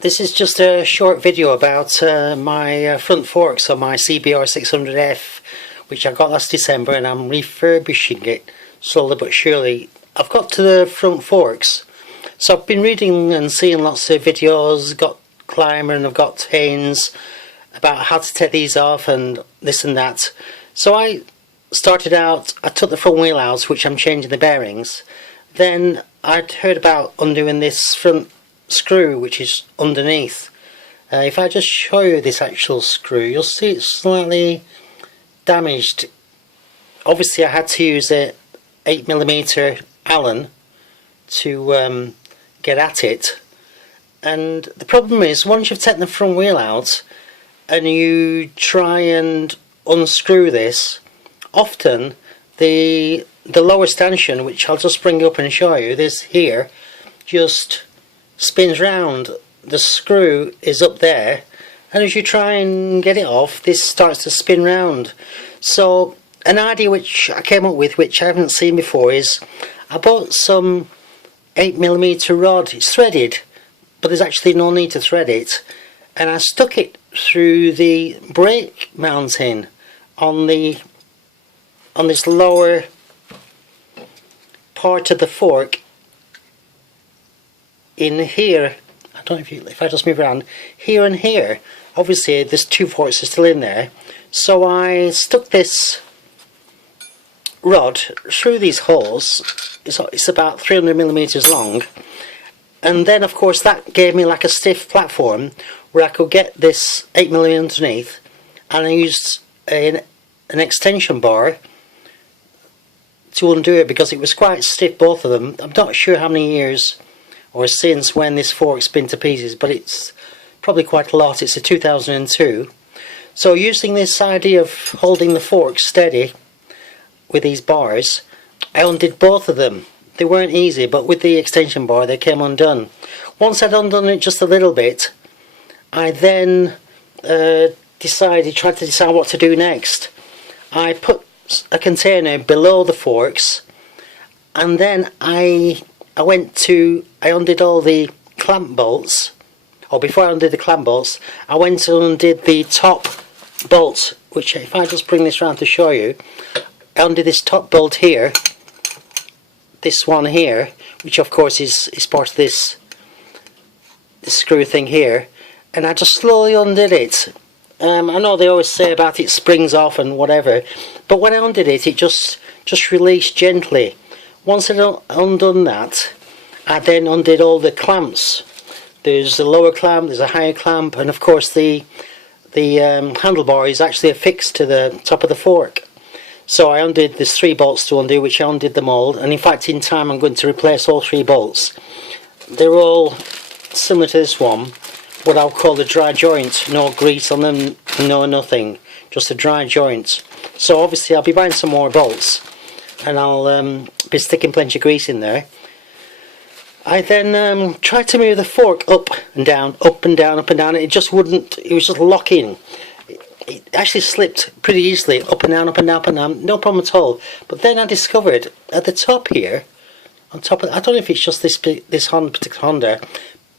This is just a short video about my front forks on my CBR600F, which I got last December, and I'm refurbishing it slowly but surely. I've got to the front forks, so I've been reading and seeing lots of videos, got Climber and I've got Haynes, about how to take these off and this and that. So I started out, I took the front wheel out, which I'm changing the bearings. Then I'd heard about undoing this front screw which is underneath. If I just show you this actual screw, you'll see it's slightly damaged. Obviously I had to use a 8mm Allen to get at it, and the problem is once you've taken the front wheel out and you try and unscrew this, often the lower stanchion, which I'll just bring up and show you, this here, just spins round. The screw is up there, and as you try and get it off, this starts to spin round. So an idea which I came up with, which I haven't seen before, is I bought some 8mm rod. It's threaded, but there's actually no need to thread it, and I stuck it through the brake mounting on this lower part of the fork in here. I don't know if I just move around here and here. Obviously there's two forks are still in there, so I stuck this rod through these holes. It's about 300mm long, and then of course that gave me like a stiff platform where I could get this 8mm underneath, and I used an extension bar to undo it because it was quite stiff, both of them. I'm not sure how many years or since when this fork's been to pieces, but it's probably quite a lot. It's a 2002. So using this idea of holding the fork steady with these bars, I undid both of them. They weren't easy, but with the extension bar they came undone. Once I'd undone it just a little bit, I then tried to decide what to do next. I put a container below the forks, and then I undid all the clamp bolts. Or before I undid the clamp bolts, I went and undid the top bolt, which if I just bring this round to show you, I undid this top bolt here, this one here, which of course is part of this screw thing here, and I just slowly undid it. I know they always say about it springs off and whatever, but when I undid it, it just released gently. Once I'd undone that, I then undid all the clamps. There's a lower clamp, there's a higher clamp, and of course the handlebar is actually affixed to the top of the fork. So I undid, there's 3 bolts to undo, which I undid them all, and in fact in time I'm going to replace all 3 bolts. They're all similar to this one, what I'll call the dry joint. No grease on them, no nothing, just a dry joint. So obviously I'll be buying some more bolts, and I'll be sticking plenty of grease in there. I then tried to move the fork up and down, up and down, up and down. It just wouldn't, it was just locking. It actually slipped pretty easily, up and down, up and down, up and down, no problem at all. But then I discovered at the top here, on top of, I don't know if it's just this particular Honda,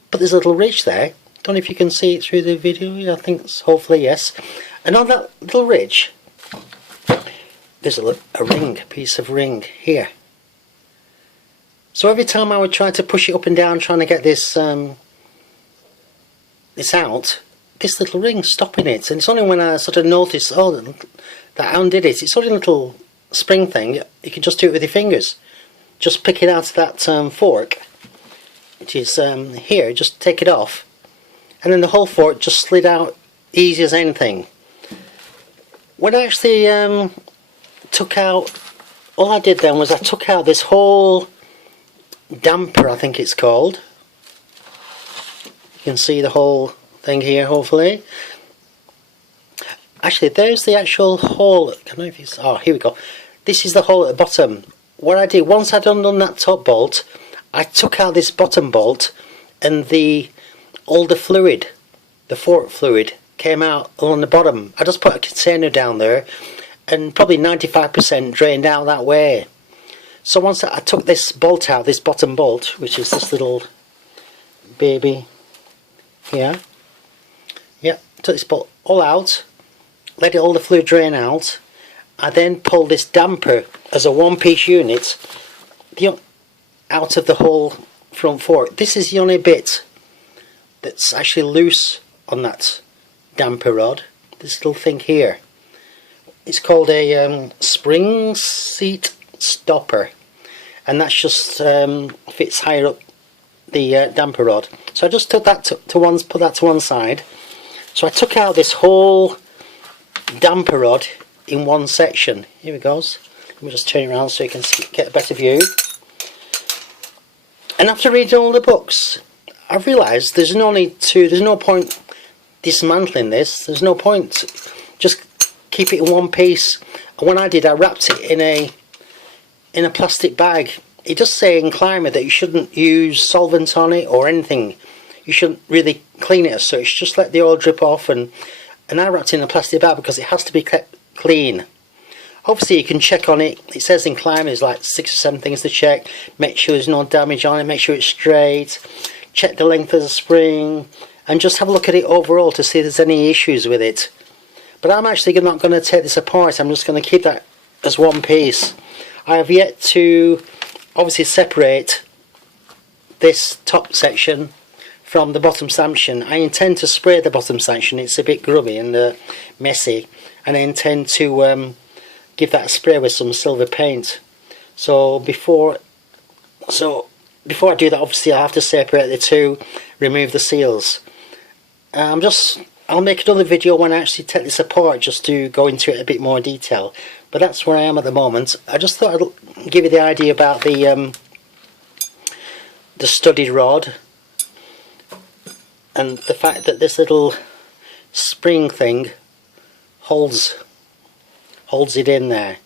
but there's a little ridge there. Don't know if you can see it through the video. I think it's, hopefully yes. And on that little ridge, there's a piece of ring here. So every time I would try to push it up and down, trying to get this this out, this little ring's stopping it. And it's only when I sort of noticed, that I undid it. It's only a little spring thing. You can just do it with your fingers. Just pick it out of that fork, which is here. Just take it off, and then the whole fork just slid out easy as anything. When I actually took out, all I did then was I took out this whole damper, I think it's called. You can see the whole thing here, hopefully. Actually, there's the actual hole. I don't know if it's, oh, here we go. This is the hole at the bottom. What I did, once I'd undone that top bolt, I took out this bottom bolt, and all the fluid, the fork fluid, came out along the bottom. I just put a container down there, and probably 95% drained out that way. So once I took this bolt out, this bottom bolt, which is this little baby here. Yep, took this bolt all out, let all the fluid drain out. I then pulled this damper as a one-piece unit out of the whole front fork. This is the only bit that's actually loose on that damper rod. This little thing here. It's called a spring seat stopper, and that's just fits higher up the damper rod. So I just took that put that to one side. So I took out this whole damper rod in one section. Here it goes. Let me just turn it around so you can get a better view. And after reading all the books, I've realised there's no point dismantling this. There's no point. Just keep it in one piece. And when I did, I wrapped it in a plastic bag. It does say in Climate that you shouldn't use solvent on it or anything. You shouldn't really clean it as such. Just let the oil drip off, and I wrapped it in a plastic bag because it has to be kept clean. Obviously you can check on it. It says in Climate there's like 6 or 7 things to check. Make sure there's no damage on it, make sure it's straight, check the length of the spring, and just have a look at it overall to see if there's any issues with it. But I'm actually not going to take this apart. I'm just going to keep that as one piece. I have yet to obviously separate this top section from the bottom section. I intend to spray the bottom section. It's a bit grubby and messy, and I intend to give that a spray with some silver paint. So before I do that, obviously I have to separate the two, remove the seals. I'll make another video when I actually take this apart, just to go into it a bit more detail. But that's where I am at the moment. I just thought I'd give you the idea about the studded rod, and the fact that this little spring thing holds it in there.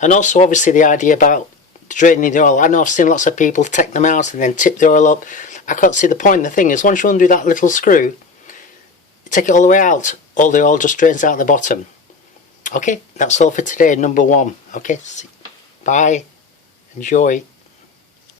And also obviously the idea about draining the oil. I know I've seen lots of people take them out and then tip the oil up. I can't see the point. The thing is, once you undo that little screw, take it all the way out, all the oil just drains out the bottom. Okay, that's all for today, number 1. Okay, bye, enjoy.